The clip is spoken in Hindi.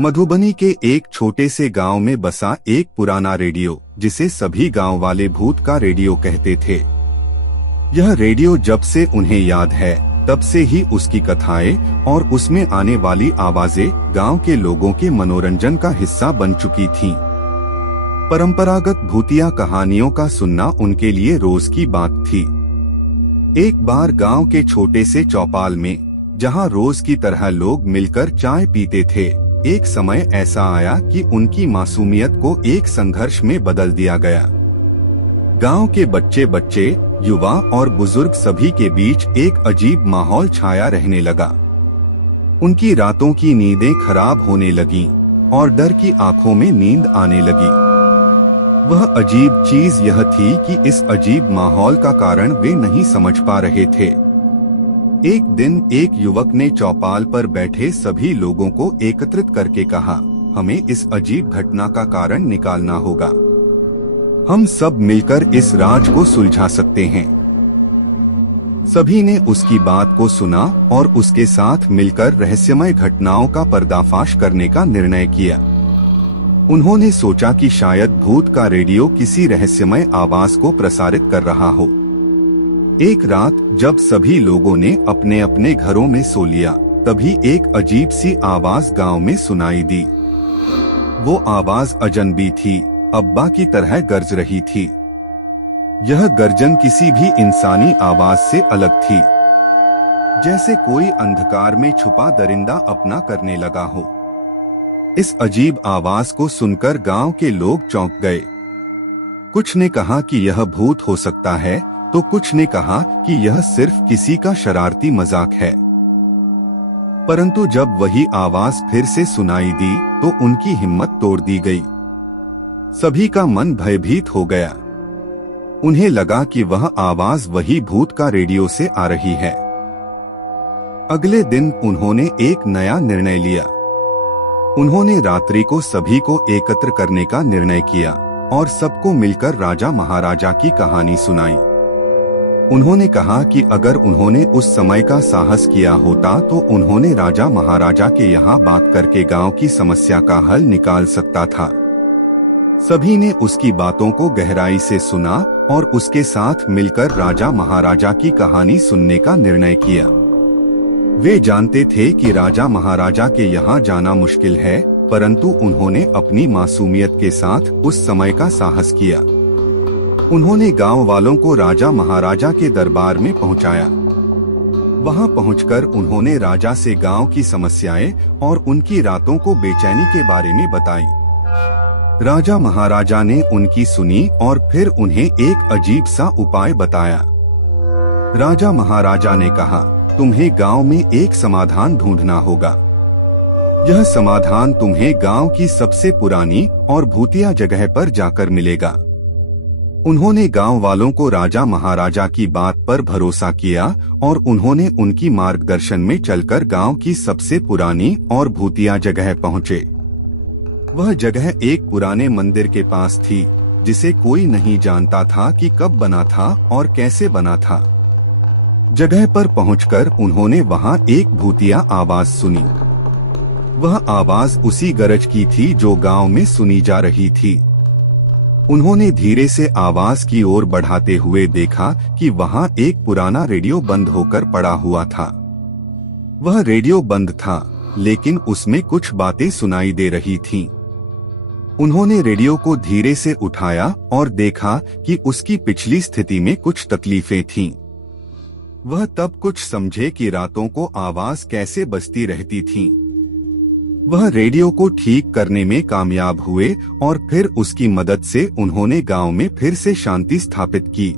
मधुबनी के एक छोटे से गांव में बसा एक पुराना रेडियो, जिसे सभी गांव वाले भूत का रेडियो कहते थे। यह रेडियो जब से उन्हें याद है, तब से ही उसकी कथाएं और उसमें आने वाली आवाजें गांव के लोगों के मनोरंजन का हिस्सा बन चुकी थीं। परंपरागत भूतिया कहानियों का सुनना उनके लिए रोज की बात थी। एक बार गांव के छोटे से चौपाल में, जहां रोज की तरह लोग मिलकर चाय पीते थे, एक समय ऐसा आया कि उनकी मासूमियत को एक संघर्ष में बदल दिया गया। गांव के बच्चे, युवा और बुजुर्ग सभी के बीच एक अजीब माहौल छाया रहने लगा। उनकी रातों की नींदें खराब होने लगीं और डर की आंखों में नींद आने लगी। वह अजीब चीज यह थी कि इस अजीब माहौल का कारण वे नहीं समझ पा रहे थे। एक दिन एक युवक ने चौपाल पर बैठे सभी लोगों को एकत्रित करके कहा, हमें इस अजीब घटना का कारण निकालना होगा। हम सब मिलकर इस राज को सुलझा सकते हैं। सभी ने उसकी बात को सुना और उसके साथ मिलकर रहस्यमय घटनाओं का पर्दाफाश करने का निर्णय किया। उन्होंने सोचा कि शायद भूत का रेडियो किसी रहस्यमय आवाज को प्रसारित कर रहा हो। एक रात जब सभी लोगों ने अपने अपने घरों में सो लिया, तभी एक अजीब सी आवाज गांव में सुनाई दी। वो आवाज अजनबी थी, अब्बा की तरह गर्ज रही थी। यह गर्जन किसी भी इंसानी आवाज से अलग थी, जैसे कोई अंधकार में छुपा दरिंदा अपना करने लगा हो। इस अजीब आवाज को सुनकर गांव के लोग चौंक गए। कुछ ने कहा कि यह भूत हो सकता है, तो कुछ ने कहा कि यह सिर्फ किसी का शरारती मजाक है। परंतु जब वही आवाज फिर से सुनाई दी, तो उनकी हिम्मत तोड़ दी गई। सभी का मन भयभीत हो गया। उन्हें लगा कि वह आवाज वही भूत का रेडियो से आ रही है। अगले दिन उन्होंने एक नया निर्णय लिया। उन्होंने रात्रि को सभी को एकत्र करने का निर्णय किया और सबको मिलकर राजा महाराजा की कहानी सुनाई। उन्होंने कहा कि अगर उन्होंने उस समय का साहस किया होता तो उन्होंने राजा महाराजा के यहाँ बात करके गांव की समस्या का हल निकाल सकता था। सभी ने उसकी बातों को गहराई से सुना और उसके साथ मिलकर राजा महाराजा की कहानी सुनने का निर्णय किया। वे जानते थे कि राजा महाराजा के यहाँ जाना मुश्किल है, परंतु उन्होंने अपनी मासूमियत के साथ उस समय का साहस किया। उन्होंने गांव वालों को राजा महाराजा के दरबार में पहुंचाया। वहां पहुंचकर उन्होंने राजा से गांव की समस्याएं और उनकी रातों को बेचैनी के बारे में बताई। राजा महाराजा ने उनकी सुनी और फिर उन्हें एक अजीब सा उपाय बताया। राजा महाराजा ने कहा, तुम्हें गांव में एक समाधान ढूंढना होगा। यह समाधान तुम्हें गांव की सबसे पुरानी और भूतिया जगह पर जाकर मिलेगा। उन्होंने गांव वालों को राजा महाराजा की बात पर भरोसा किया और उन्होंने उनकी मार्गदर्शन में चलकर गांव की सबसे पुरानी और भूतिया जगह पहुंचे। वह जगह एक पुराने मंदिर के पास थी, जिसे कोई नहीं जानता था कि कब बना था और कैसे बना था। जगह पर पहुंचकर उन्होंने वहां एक भूतिया आवाज सुनी। वह आवाज उसी गरज की थी जो गांव में सुनी जा रही थी। उन्होंने धीरे से आवाज की ओर बढ़ाते हुए देखा कि वहां एक पुराना रेडियो बंद होकर पड़ा हुआ था। वह रेडियो बंद था, लेकिन उसमें कुछ बातें सुनाई दे रही थीं। उन्होंने रेडियो को धीरे से उठाया और देखा कि उसकी पिछली स्थिति में कुछ तकलीफें थीं। वह तब कुछ समझे कि रातों को आवाज कैसे बजती रहती थीं। वह रेडियो को ठीक करने में कामयाब हुए और फिर उसकी मदद से उन्होंने गांव में फिर से शांति स्थापित की।